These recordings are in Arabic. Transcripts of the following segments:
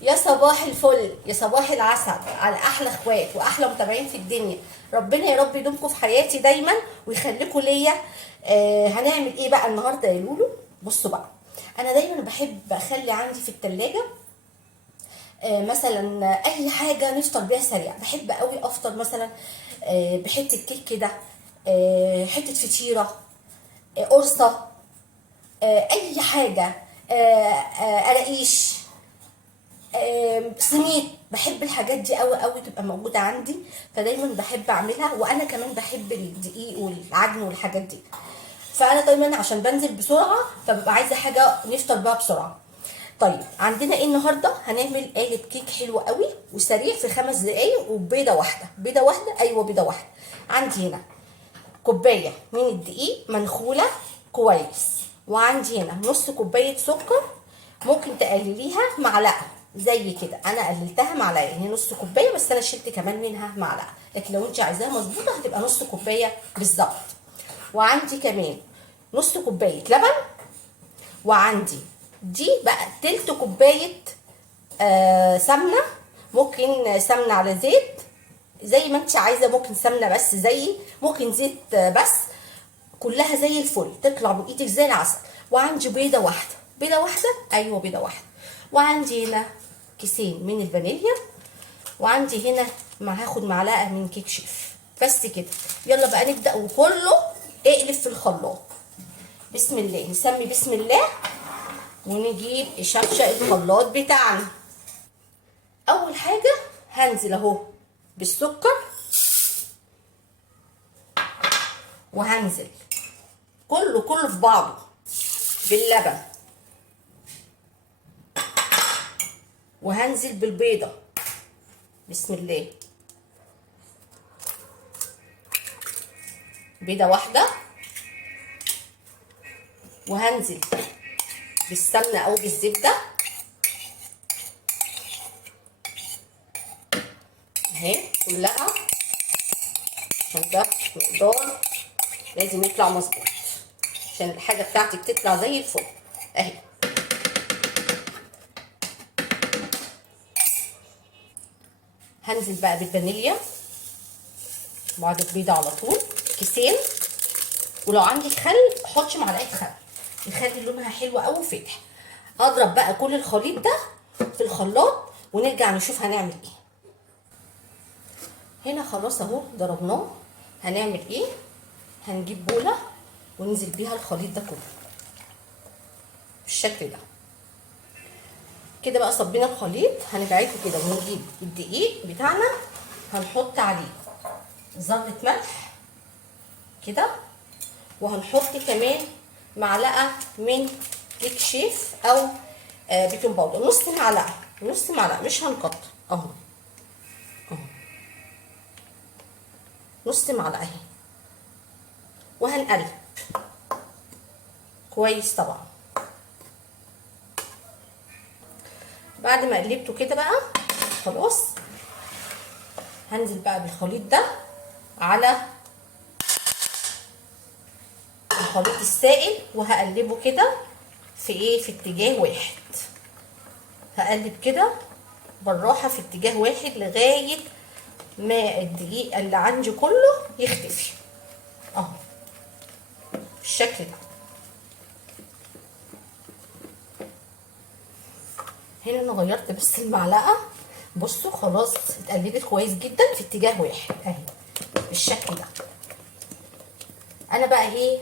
يا صباح الفل، يا صباح العسل على احلى اخوات واحلى متابعين في الدنيا. ربنا يا رب يدومكم في حياتي دايما ويخليكم ليا. هنعمل ايه بقى النهارده يا لولو؟ بصوا بقى، انا دايما بحب اخلي عندي في التلاجة مثلا اي حاجه نفطر بيها سريع. بحب قوي افطر مثلا بحته كيك كده، حته فطيره، قرصه، اي حاجه، قراقيش، سميت. بحب الحاجات دي قوي قوي تبقى موجوده عندي، فدايما بحب اعملها. وانا كمان بحب الدقيق والعجن والحاجات دي، فانا دايما عشان بنزل بسرعه فببقى عايزه حاجه نفطر بيها بسرعه. طيب عندنا ايه النهارده؟ هنعمل قالب كيك حلو قوي وسريع في 5 دقايق وبيضه واحده. بيضه واحده، ايوه بيضه واحده. عندي هنا كوبايه من الدقيق منخوله كويس، وعندي هنا نص كوبايه سكر. ممكن تقلليها معلقه زي كده، انا قللتها معلقه، هي نص كوبايه بس انا شلت كمان منها معلقه، لكن لو انت عايزاها مظبوطه هتبقى نص كوبايه بالظبط. وعندي كمان نص كوبايه لبن، وعندي دي بقى تلت كوبايه سمنه. ممكن سمنه على زيت زي ما انت عايزه، ممكن سمنه بس زي، ممكن زيت بس. كلها زي الفل، تطلع من ايدك زي العسل. وعندي بيضه واحده، بيضه واحده، ايوه بيضه واحده. وعندي هنا كيسين من الفانيليا، وعندي هنا ما هاخد معلقه من كيك شيف. بس كده، يلا بقى نبدا. وكله اقلب في الخلاط. بسم الله، نسمي بسم الله ونجيب شفشق الخلاط بتاعنا. اول حاجه هنزل اهو بالسكر، وهنزل كله في بعضه باللبن، وهنزل بالبيضه. بسم الله، بيضه واحده، وهنزل بالسمنه او بالزبده اهي كلها، عشان ده مقدار لازم يطلع مظبوط عشان الحاجه بتاعتك تطلع زي الفل اهي. هنزل بقى بالفانيليا بعد البيضه على طول، كيسين. ولو عندك خل حطي معلقه خل يخلي لونها حلو قوي وفاتح. اضرب بقى كل الخليط ده في الخلاط ونرجع نشوف هنعمل ايه. هنا خلاص اهو ضربناه. هنعمل ايه؟ هنجيب بوله وننزل بيها الخليط ده كله بالشكل ده كده. بقى صبينا الخليط، هنبعده كده ونجيب الدقيق بتاعنا، هنحط عليه ذره ملح كده، وهنحط كمان معلقه من كيك شيف او بيكنج باودر، نص معلقه، نص معلقه، مش هنكتر اهو، اهو نص معلقه اهي. وهنقلب كويس طبعا. بعد ما قلبته كده بقى خلاص، هنزل بقى بالخليط ده على الخليط السائل، وهقلبه كده في ايه، في اتجاه واحد. هقلب كده بالراحه في اتجاه واحد لغايه ما الدقيق اللي عندي كله يختفي اهو بالشكل ده. هنا انا غيرت بس المعلقه. بصوا خلاص اتقلبت كويس جدا في اتجاه واحد اهي بالشكل ده. انا بقى ايه،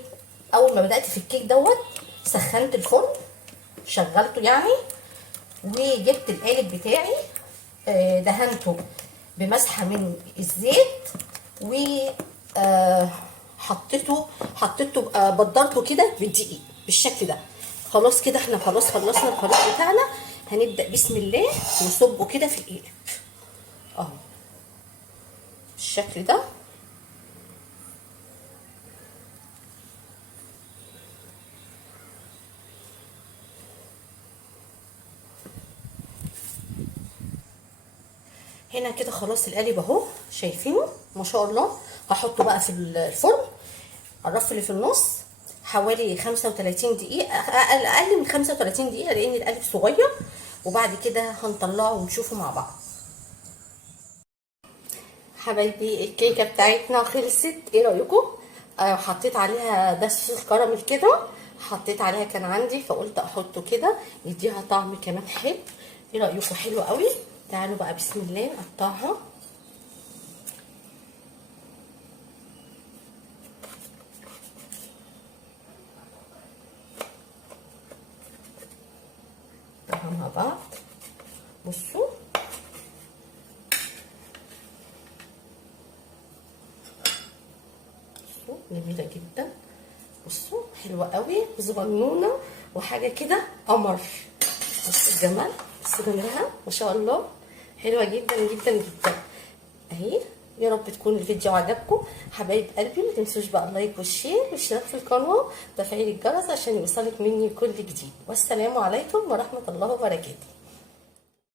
اول ما بدات في الكيك دوت سخنت الفرن، شغلته يعني، وجبت القالب بتاعي دهنته بمسحه من الزيت، و حطيته بدرته كده بالدقيق بالشكل ده. خلاص كده احنا خلاص خلصنا الخليط بتاعنا. هنبدا بسم الله نصبه كده في القالب اهو بالشكل ده. هنا كده خلاص القالب اهو، شايفينه ما شاء الله. هحطه بقى في الفرن على الرف اللي في النص حوالي 35 دقيقة، اقل من 35 دقيقة لان القالب صغير. وبعد كده هنطلعه ونشوفه مع بعض. حبايبي الكيكه بتاعتنا خلصت، ايه رايكم؟ حطيت عليها ده صوص الكراميل كده، حطيت عليها كان عندي فقلت احطه كده يديها طعم كمان حلو. ايه رايكم؟ حلو قوي. تعالوا بقى بسم الله نقطعها. مع بعض. بصوا جميله جدا. بصوا حلوه قوي صغنونه وحاجه كده قمر. بصوا الجمال، بصوا جمالها ما شاء الله، حلوه جدا جدا جدا اهي. يا رب تكون الفيديو عجبكم حبايب قلبي. ما تنسوش بقى اللايك والشير والاشتراك في القناه وتفعيل الجرس عشان يوصلك مني كل جديد. والسلام عليكم ورحمه الله وبركاته.